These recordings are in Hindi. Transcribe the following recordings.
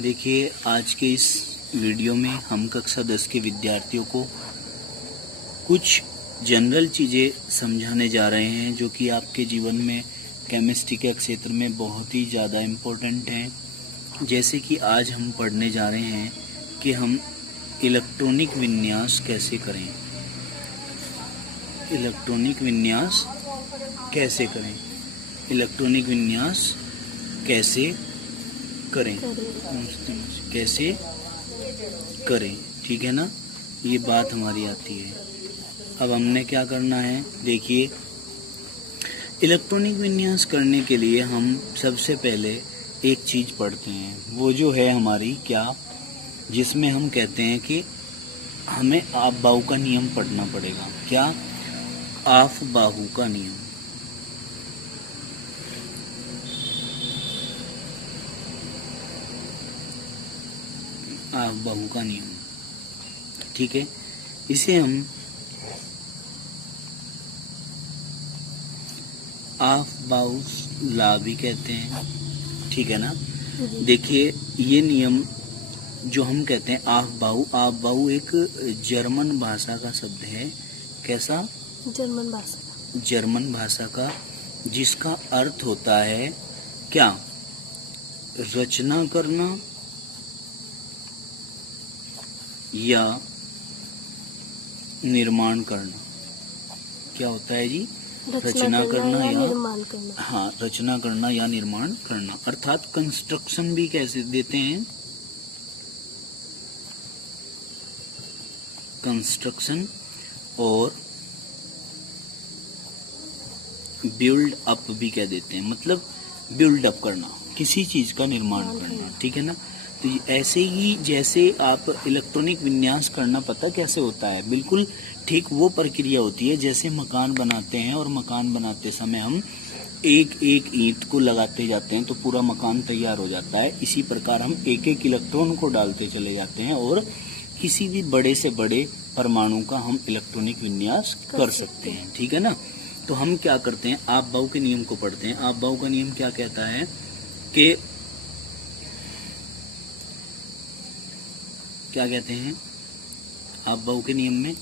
देखिए, आज के इस वीडियो में हम कक्षा 10 के विद्यार्थियों को कुछ जनरल चीज़ें समझाने जा रहे हैं जो कि आपके जीवन में केमिस्ट्री के क्षेत्र में बहुत ही ज़्यादा इम्पोर्टेंट हैं। जैसे कि आज हम पढ़ने जा रहे हैं कि हम इलेक्ट्रॉनिक विन्यास कैसे करें। इलेक्ट्रॉनिक विन्यास कैसे करें। इलेक्ट्रॉनिक विन्यास कैसे करें। कैसे करें, ठीक है ना। ये बात हमारी आती है। अब हमने क्या करना है, देखिए, इलेक्ट्रॉनिक विन्यास करने के लिए हम सबसे पहले एक चीज़ पढ़ते हैं, वो जो है हमारी क्या, जिसमें हम कहते हैं कि हमें आप बाहु का नियम पढ़ना पड़ेगा। क्या? आप बाहु का नियम। आप बाहु का नियम, ठीक है। इसे हम आप बाहु ला भी कहते हैं, ठीक है ना। देखिए, ये नियम जो हम कहते हैं आप बाहु एक जर्मन भाषा का शब्द है। कैसा? जर्मन भाषा का, जिसका अर्थ होता है क्या? रचना करना या निर्माण करना। क्या होता है जी? रचना करना या निर्माण करना। हाँ, रचना करना या निर्माण करना, अर्थात कंस्ट्रक्शन भी कैसे देते हैं, कंस्ट्रक्शन और बिल्ड अप भी कह देते हैं। मतलब बिल्ड अप करना, किसी चीज का निर्माण करना, ठीक है ना। तो ऐसे ही जैसे आप इलेक्ट्रॉनिक विन्यास करना पता कैसे होता है, बिल्कुल ठीक वो प्रक्रिया होती है जैसे मकान बनाते हैं, और मकान बनाते समय हम एक एक ईंट को लगाते जाते हैं तो पूरा मकान तैयार हो जाता है। इसी प्रकार हम एक एक इलेक्ट्रॉन को डालते चले जाते हैं और किसी भी बड़े से बड़े परमाणु का हम इलेक्ट्रॉनिक विन्यास कर सकते हैं, ठीक है ना। तो हम क्या करते हैं, आप बाहु के नियम को पढ़ते हैं। आप बाहु का नियम क्या कहता है कि क्या कहते हैं आप बाहु के नियम में,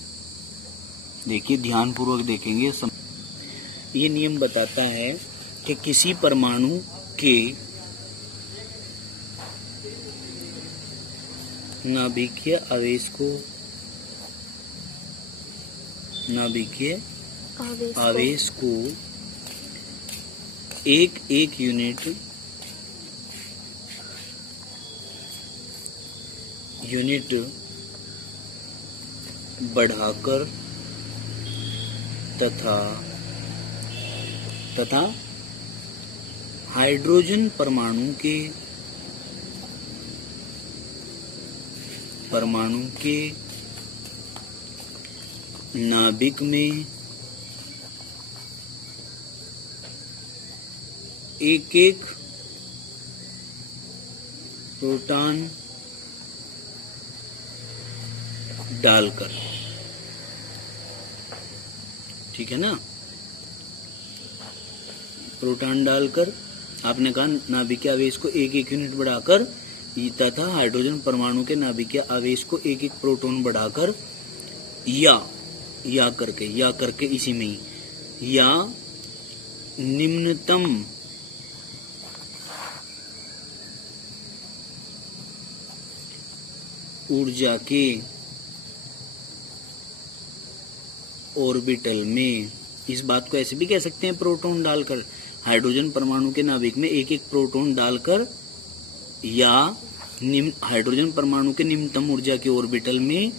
देखिए ध्यान पूर्वक देखेंगे। ये नियम बताता है कि किसी परमाणु के नाभिकीय आवेश को एक एक यूनिट बढ़ाकर तथा हाइड्रोजन परमाणु के नाभिक में एक एक प्रोटॉन डालकर, ठीक है ना। प्रोटॉन डालकर, आपने कहा नाभिकीय आवेश को एक एक यूनिट बढ़ाकर तथा हाइड्रोजन परमाणु के नाभिकीय आवेश को एक एक प्रोटॉन बढ़ाकर या करके इसी में ही, या निम्नतम ऊर्जा के ऑर्बिटल में, इस बात को ऐसे भी कह सकते हैं, प्रोटॉन डालकर, हाइड्रोजन परमाणु के नाभिक में एक एक प्रोटॉन डालकर, या हाइड्रोजन परमाणु के निम्नतम ऊर्जा के ऑर्बिटल में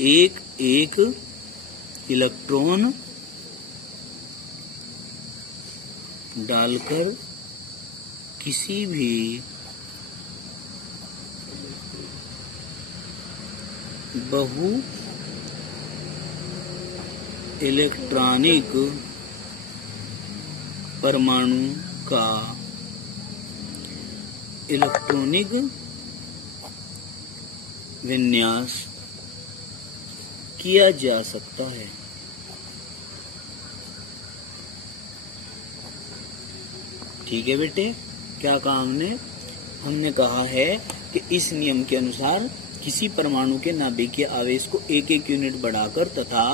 एक एक इलेक्ट्रॉन डालकर किसी भी बहु इलेक्ट्रॉनिक परमाणु का इलेक्ट्रॉनिक विन्यास किया जा सकता है। ठीक है बेटे, क्या कहा हमने हमने कहा है कि इस नियम के अनुसार किसी परमाणु के नाभिकीय आवेश को 1-1 यूनिट बढ़ाकर तथा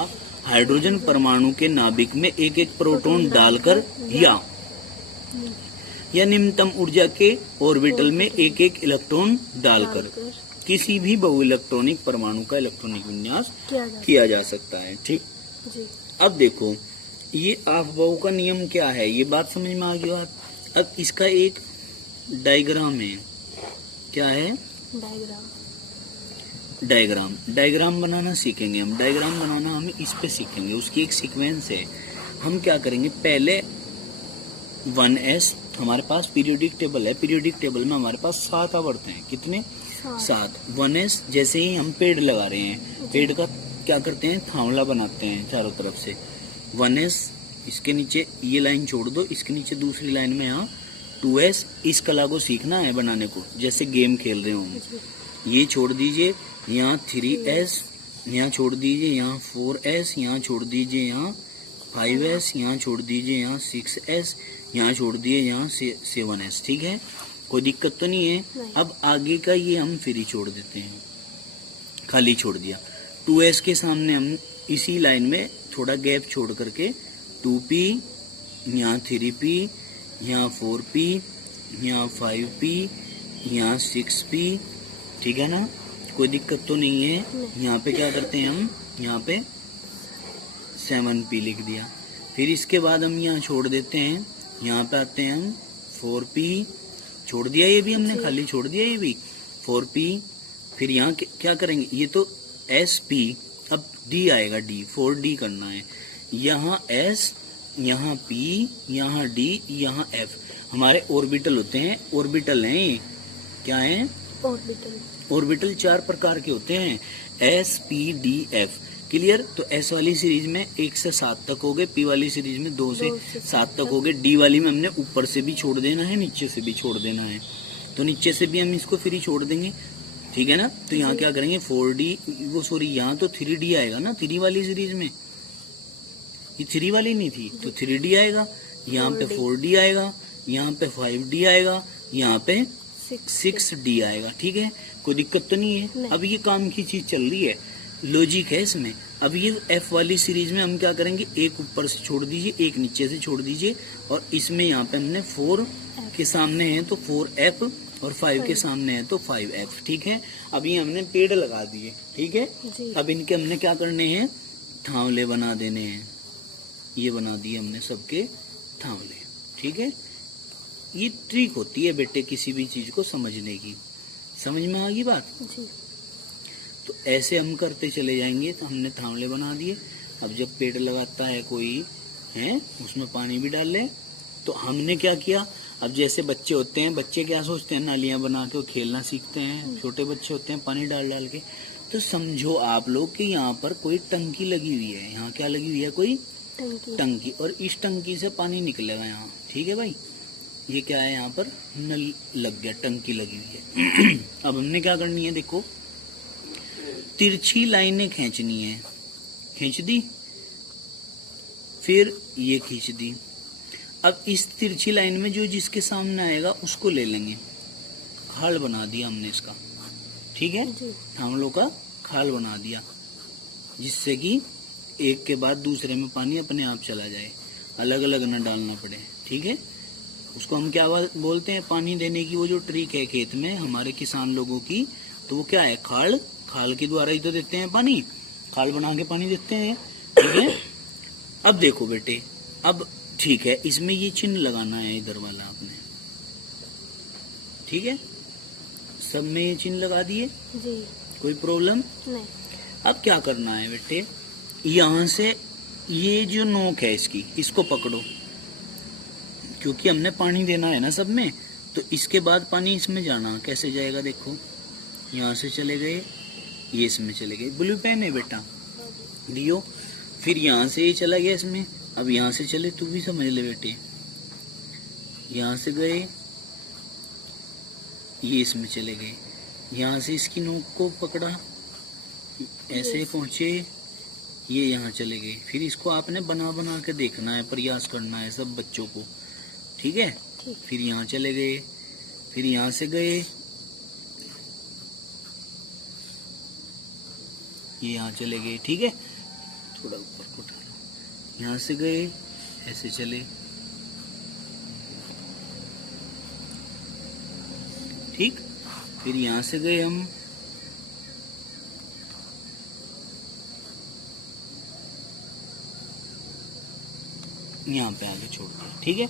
हाइड्रोजन परमाणु के नाभिक में 1-1 प्रोटॉन डालकर या निम्नतम ऊर्जा के ऑर्बिटल में 1-1 इलेक्ट्रॉन डालकर किसी भी बहु इलेक्ट्रॉनिक परमाणु का इलेक्ट्रॉनिक विन्यास किया जा सकता है। ठीक, अब देखो ये अफबाउ का नियम क्या है, ये बात समझ में आ गई। अब इसका एक डायग्राम है, क्या है, डायग्राम बनाना सीखेंगे हम। डायग्राम बनाना हम इस पे सीखेंगे, उसकी एक सीक्वेंस है। हम क्या करेंगे, पहले 1s हमारे पास पीरियोडिक टेबल है, पीरियोडिक टेबल में हमारे पास 7 आवर्त हैं, कितने, 7। 1s जैसे ही हम पेड़ लगा रहे हैं, पेड़ का क्या करते हैं, थावला बनाते हैं चारों तरफ से। 1s इसके नीचे ये लाइन छोड़ दो, इसके नीचे दूसरी लाइन में यहाँ 2s, इस कला को सीखना है बनाने को, जैसे गेम खेल रहे हो। ये छोड़ दीजिए, यहाँ 3s, यहाँ छोड़ दीजिए, यहाँ 4s, यहाँ छोड़ दीजिए, यहाँ 5s, यहाँ छोड़ दीजिए, यहाँ 6s, यहाँ छोड़ दिए, यहाँ 7s। ठीक है, कोई दिक्कत तो नहीं है। अब आगे का ये हम फ्री छोड़ देते हैं, खाली छोड़ दिया। 2s के सामने हम इसी लाइन में थोड़ा गैप छोड़ करके 2p, यहाँ 3p, यहाँ 4p, यहाँ 5p, यहाँ 6p, ठीक है ना, कोई दिक्कत तो नहीं है। यहाँ पे क्या करते हैं हम, यहाँ पे 7p लिख दिया। फिर इसके बाद हम यहाँ छोड़ देते हैं, यहाँ पे आते हैं हम 4p, छोड़ दिया, ये भी हमने खाली छोड़ दिया, ये भी 4p। फिर यहाँ क्या करेंगे, ये तो sp, अब d आएगा, d 4d करना है। यहाँ s, यहाँ p, यहाँ d, यहाँ f हमारे ऑर्बिटल होते हैं, ऑर्बिटल हैं ये, क्या हैं, ऑर्बिटल 4 प्रकार के होते हैं, s, p, d, f। Clear, तो S वाली सीरीज में 1 से 7 तक हो गए, P वाली सीरीज में 2 से 7 तक हो गए, D वाली में हमने ऊपर से भी छोड़ देना है, नीचे से भी छोड़ देना है, तो नीचे से भी हम इसको फ्री छोड़ देंगे। ठीक है ना, तो यहाँ क्या करेंगे, 4D, वो सॉरी यहाँ तो 3D आएगा ना, 3 वाली सीरीज में, ये 3 वाली नहीं थी तो 3D आएगा, यहाँ पे 4D आएगा, यहाँ पे 5D आएगा, यहाँ पे 6D आएगा। ठीक है, कोई दिक्कत तो नहीं है। अब ये काम की चीज चल रही है, लॉजिक है इसमें। अब ये F वाली सीरीज में हम क्या करेंगे, एक ऊपर से छोड़ दीजिए, एक नीचे से छोड़ दीजिए, और इसमें यहाँ पे हमने 4 के सामने है तो 4F और 5 के सामने है तो 5F। ठीक है, अभी हमने पेड़ लगा दिए। ठीक है, अब इनके हमने क्या करने हैं, थावले बना देने हैं। ये बना दिए हमने सबके थावले। ठीक है, ये ट्रिक होती है बेटे किसी भी चीज को समझने की। समझ में आ गई बात जी। तो ऐसे हम करते चले जाएंगे। तो हमने थावले बना दिए। अब जब पेड़ लगाता है कोई है, उसमें पानी भी डाल ले। तो हमने क्या किया, अब जैसे बच्चे होते हैं, बच्चे क्या सोचते हैं, नालियां बना के वो खेलना सीखते हैं, छोटे बच्चे होते हैं पानी डाल डाल के। तो समझो आप लोग कि यहाँ पर कोई टंकी लगी हुई है। यहाँ क्या लगी हुई है, कोई टंकी, और इस टंकी से पानी निकलेगा यहाँ। ठीक है भाई, ये क्या है, यहाँ पर नल लग गया, टंकी लगी हुई है। अब हमने क्या करनी है, देखो तिरछी लाइनें खींचनी है। खींच दी, फिर ये खींच दी। अब इस तिरछी लाइन में जो जिसके सामने आएगा उसको ले लेंगे। खाल बना दिया हमने इसका। ठीक है, हम लोग का खाल बना दिया, जिससे कि एक के बाद दूसरे में पानी अपने आप चला जाए, अलग अलग न डालना पड़े। ठीक है, उसको हम क्या बोलते हैं, पानी देने की वो जो ट्रिक है खेत में हमारे किसान लोगों की, तो वो क्या है, खाल। खाल के द्वारा ही तो देते हैं पानी, खाल बना के पानी देते हैं। ठीक है, अब देखो बेटे, अब ठीक है, इसमें ये चिन्ह लगाना है इधर वाला आपने। ठीक है, सब में ये चिन्ह लगा दिए जी, कोई प्रॉब्लम नहीं। अब क्या करना है बेटे, यहाँ से ये जो नोक है इसकी, इसको पकड़ो, क्योंकि हमने पानी देना है ना सब में। तो इसके बाद पानी इसमें जाना, कैसे जाएगा, देखो यहाँ से चले गए, ये इसमें चले गए। ब्लू पेन है बेटा, दियो। फिर यहाँ से ये चला गया इसमें। अब यहाँ से चले, तू भी समझ ले बेटे, यहाँ से गए, ये इसमें चले गए। यहाँ से इसकी नोक को पकड़ा, ऐसे पहुंचे, ये यहाँ चले गए। फिर इसको आपने बना बना के देखना है, प्रयास करना है सब बच्चों को। ठीक है, फिर यहाँ चले गए, फिर यहाँ से गए, ये यहाँ चले गए, ठीक है, थोड़ा ऊपर को उठा लो, यहाँ से गए, ऐसे चले, ठीक, फिर यहाँ से गए हम, यहाँ पे आगे छोड़ दिया, ठीक है।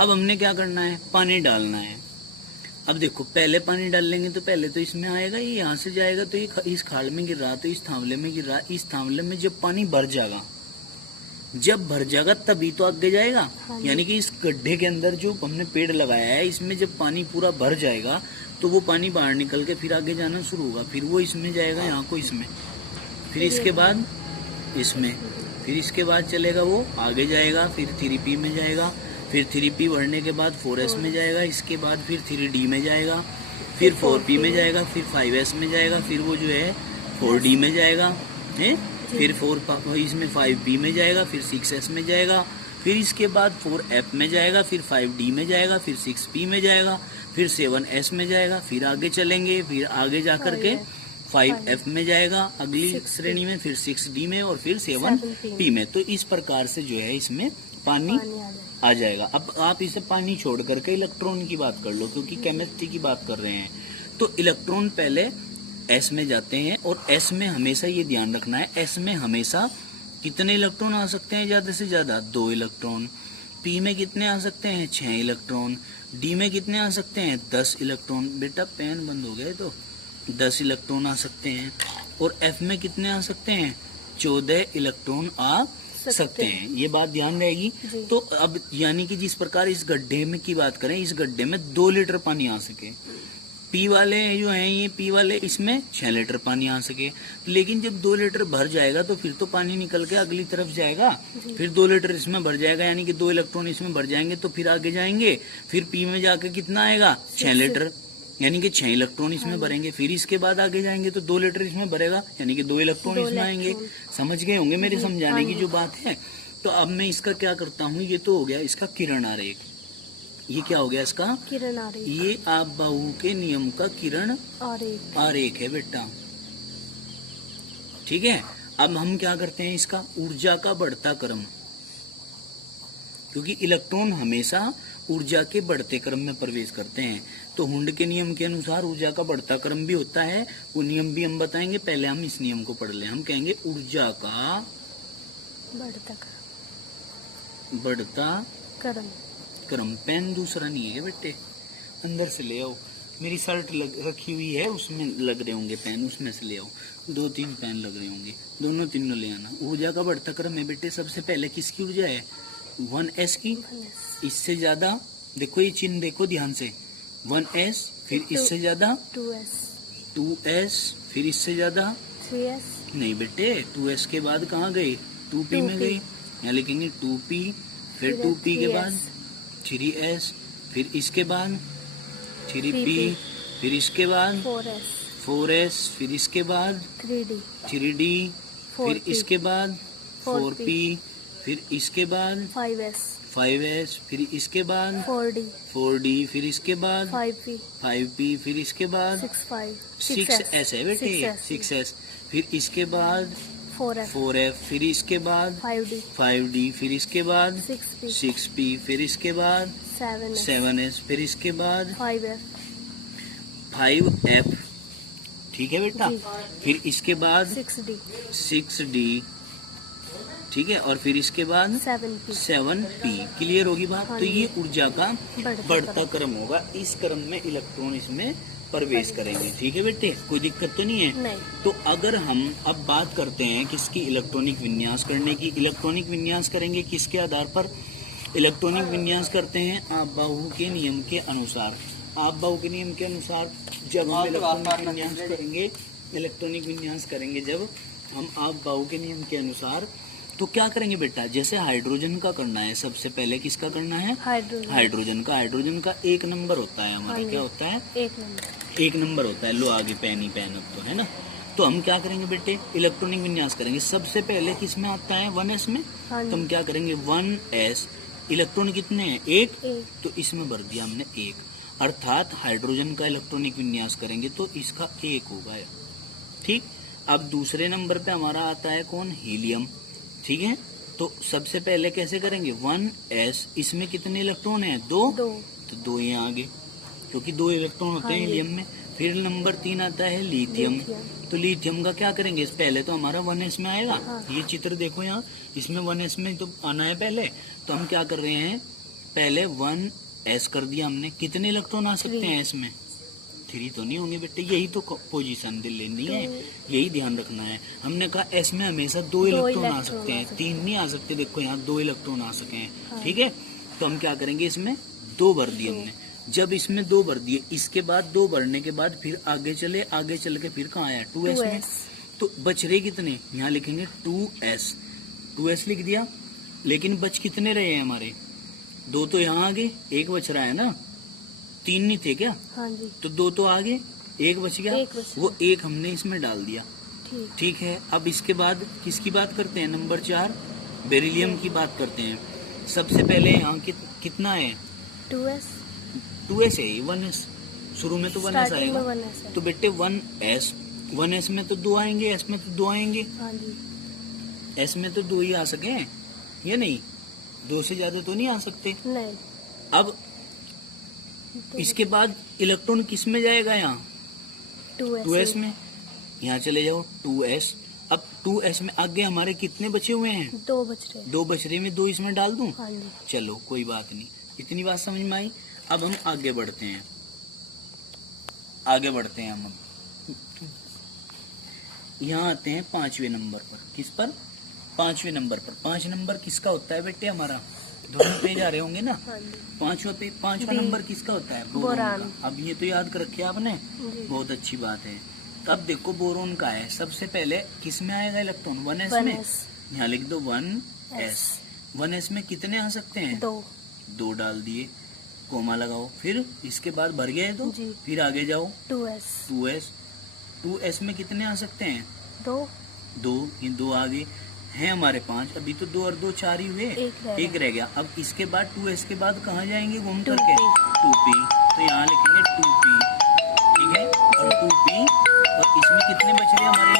अब हमने क्या करना है, पानी डालना है। अब देखो पहले पानी डाल लेंगे तो पहले तो इसमें आएगा, ये यहाँ से जाएगा तो ये इस खाल में गिर रहा, तो इस थावले में गिर रहा, इस थावले में जब पानी भर जाएगा, जब भर जाएगा तभी तो आगे जाएगा। यानी कि इस गड्ढे के अंदर जो हमने पेड़ लगाया है, इसमें जब पानी पूरा भर जाएगा तो वो पानी बाहर निकल के फिर आगे जाना शुरू होगा, फिर वो इसमें जाएगा, यहाँ को इसमें, फिर इसके बाद इसमें, फिर इसके बाद चलेगा वो आगे जाएगा, फिर 3P में जाएगा, फिर 3P बढ़ने के बाद 4S में जाएगा, इसके बाद फिर 3D में जाएगा, फिर 4P में जाएगा, फिर 5S में जाएगा, फिर वो जो है 4D में जाएगा, है, फिर इसमें 5P में जाएगा, फिर 6S में जाएगा, फिर इसके बाद 4F में जाएगा, फिर 5D में जाएगा, फिर 6P में जाएगा, फिर 7S में जाएगा, फिर आगे चलेंगे, फिर आगे जाकर के 5F में जाएगा अगली श्रेणी में, फिर 6D में और फिर 7P में। तो इस प्रकार से जो है इसमें पानी आ जाएगा। अब आप इसे पानी छोड़ करके इलेक्ट्रॉन की बात कर लो, क्योंकि केमिस्ट्री की बात कर रहे हैं। तो इलेक्ट्रॉन पहले S में जाते हैं, और S में हमेशा ये ध्यान रखना है, S में हमेशा कितने इलेक्ट्रॉन आ सकते हैं, ज्यादा से ज्यादा 2 इलेक्ट्रॉन। P में कितने आ सकते हैं, 6 इलेक्ट्रॉन। D में कितने आ सकते हैं, 10 इलेक्ट्रॉन। बेटा पेन बंद हो गया तो 10 इलेक्ट्रॉन आ सकते हैं। और F में कितने आ सकते हैं, 14 इलेक्ट्रॉन आ सकते हैं। ये बात ध्यान रहेगी। तो अब यानी कि जिस प्रकार इस गड्ढे में की बात करें, इस गड्ढे में 2 लीटर पानी आ सके, P वाले जो हैं ये P वाले इसमें 6 लीटर पानी आ सके। लेकिन जब 2 लीटर भर जाएगा तो फिर तो पानी निकल के अगली तरफ जाएगा, फिर 2 लीटर इसमें भर जाएगा, यानी कि 2 इलेक्ट्रॉन इसमें भर जाएंगे, तो फिर आगे जाएंगे, फिर P में जाके कितना आएगा, 6 लीटर, यानी कि 6 इलेक्ट्रॉन इसमें भरेंगे। फिर इसके बाद आगे जाएंगे तो 2 लीटर इसमें भरेगा, यानी कि 2 इलेक्ट्रॉन इसमें आएंगे। समझ गए होंगे मेरे समझाने की जो बात है। तो अब मैं इसका क्या करता हूँ, ये तो हो गया इसका किरण आरेख। ये क्या हो गया इसका किरण आरेख, ये आपबाहु के नियम का किरण आरेख है बेटा, ठीक है। अब हम क्या करते हैं, इसका ऊर्जा का बढ़ता क्रम, क्योंकि इलेक्ट्रॉन हमेशा ऊर्जा के बढ़ते क्रम में प्रवेश करते हैं। तो हुंड के नियम के अनुसार ऊर्जा का बढ़ता क्रम भी होता है, वो नियम भी हम बताएंगे। पहले हम इस नियम को पढ़ लें। हम कहेंगे ऊर्जा का बढ़ता क्रम। पेन दूसरा नहीं है बेटे, अंदर से ले आओ, मेरी शर्ट रखी हुई है उसमें लग रहे होंगे पेन, उसमें से ले आओ, 2-3 पेन लग रहे होंगे, दोनों तीनों ले आना। ऊर्जा का बढ़ता क्रम है बेटे, सबसे पहले किसकी ऊर्जा है, 1s की। इससे ज्यादा देखो, ये चिन्ह देखो ध्यान से, 1s, फिर इससे ज्यादा 2s, फिर इससे ज्यादा 3s। नहीं बेटे, 2s के बाद कहाँ गए, 2p में गई, यहाँ लिखेंगे 2p, फिर 2p के बाद 3s, फिर इसके बाद 3p, फिर इसके बाद 4s, फिर इसके बाद 3d, फिर इसके बाद 4p, फिर इसके बाद 5s, फिर इसके बाद 4d, फिर इसके बाद 5p, फिर इसके बाद 6s है बेटे, 6s, फिर इसके बाद 4f, फिर इसके बाद 5d, फिर इसके बाद 6p, फिर इसके बाद 7s, फिर इसके बाद 5f, ठीक है बेटा। फिर इसके बाद 6d, ठीक है, और फिर इसके बाद 7p। क्लियर होगी बात। तो ये ऊर्जा का बढ़ता क्रम होगा, इस क्रम में इलेक्ट्रॉन इसमें प्रवेश करेंगे, ठीक है बेटे, कोई दिक्कत तो नहीं है। नहीं। तो अगर हम अब बात करते हैं किसकी, इलेक्ट्रॉनिक विन्यास करने की। इलेक्ट्रॉनिक विन्यास करेंगे किसके आधार पर, इलेक्ट्रॉनिक विन्यास करते हैं आपबाहु के नियम के अनुसार। आपबाहु के नियम के अनुसार जब हम इलेक्ट्रॉनिक विन्यास करेंगे, इलेक्ट्रॉनिक विन्यास करेंगे जब हम आपबाहु के नियम के अनुसार, तो क्या करेंगे बेटा, जैसे हाइड्रोजन का करना है, सबसे पहले किसका करना है, हाइड्रोजन का। हाइड्रोजन का 1 नंबर होता है हमारा, क्या होता है, 1 नंबर होता है। लो आगे पेन ही पेन, अब तो है ना। तो हम क्या करेंगे बेटे, इलेक्ट्रॉनिक विन्यास करेंगे। सबसे पहले किस में आता है, 1s में। तो हम क्या करेंगे, 1s, इलेक्ट्रॉन कितने हैं, 1, तो इसमें भर दिया हमने 1। अर्थात हाइड्रोजन का इलेक्ट्रॉनिक विन्यास करेंगे तो इसका 1 होगा। ठीक, अब दूसरे नंबर पे हमारा आता है कौन, हीलियम। ठीक है, तो सबसे पहले कैसे करेंगे, 1s, इसमें कितने इलेक्ट्रॉन हैं, 2, तो 2 यहाँ आगे, क्योंकि 2 इलेक्ट्रॉन होते हैं हीलियम में। फिर नंबर 3 आता है लिथियम। तो लिथियम का क्या करेंगे, इस पहले तो हमारा 1s में आएगा। ये चित्र देखो यहाँ, इसमें 1s में तो आना है पहले, तो हम क्या कर रहे हैं, पहले 1s कर दिया हमने। कितने इलेक्ट्रॉन आ सकते हैं इसमें, 3 तो नहीं होंगे बेटे, यही तो पोजीशन दिल लेनी है, यही ध्यान रखना है। हमने कहा एस में हमेशा 2 इलेक्ट्रॉन आ सकते हैं, 3 नहीं आ सकते। देखो यहाँ 2 इलेक्ट्रॉन आ सके हैं। ठीक है, तो हम क्या करेंगे, इसमें 2 भर दिए हमने। जब इसमें 2 भर दिए, इसके बाद 2 भरने के बाद फिर आगे चले, आगे चल के फिर कहाँ आया, 2s में। तो बच रहे कितने, यहाँ लिखेंगे 2s लिख दिया। लेकिन बच कितने रहे हैं हमारे, 2 तो यहाँ आगे, 1 बच रहा है ना, 3 नहीं थे क्या, हाँ जी। तो 2 तो आगे, 1 बच गया, वो 1 हमने इसमें डाल दिया। ठीक है, अब इसके बाद किसकी बात करते हैं, नंबर 4 बेरिलियम की बात करते हैं। सबसे पहले यहाँ कितना है, 2s है, 1s शुरू में तो 1s आएगा, तो बेटे 1s में तो 2 आएंगे, s में तो 2 आएंगे। हाँ जी। s में तो 2 ही आ सके या नहीं, 2 से ज्यादा तो नहीं आ सकते। नहीं। अब इसके बाद इलेक्ट्रॉन किस में जाएगा, यहाँ 2s में, यहाँ चले जाओ 2s। अब 2s में आगे हमारे कितने बचे हुए हैं, 2 बच रहे। 2 बच रहे में 2 इसमें डाल दूं। हाँ जी। चलो कोई बात नहीं, इतनी बात समझ में आई। अब हम आगे बढ़ते हैं, हम यहाँ आते हैं 5वें नंबर पर। किस पर, 5वें नंबर पर। 5 नंबर किसका होता है बेटे, हमारा दोनों पेज आ रहे होंगे ना। हाँ जी। 5वां नंबर किसका होता है, बोरॉन का। अब ये तो याद कर रखे आपने, बहुत अच्छी बात है। तो अब देखो बोरोन का है, सबसे पहले किस में आएगा इलेक्ट्रॉन, 1s में। यहाँ लिख दो 1s। 1s में कितने आ सकते हैं, 2 डाल दिए, कोमा लगाओ। फिर इसके बाद भर गए तो फिर आगे जाओ 2s में कितने आ सकते हैं, 2, ये 2 आगे हैं हमारे 5। अभी तो 2 और 2 4 ही हुए, एक रह गया। अब इसके बाद 2s के बाद कहाँ जाएंगे घूम करके, 2p। तो यहाँ लिखेंगे 2p। ठीक है, और 2p, और इसमें कितने बच रहे हमारे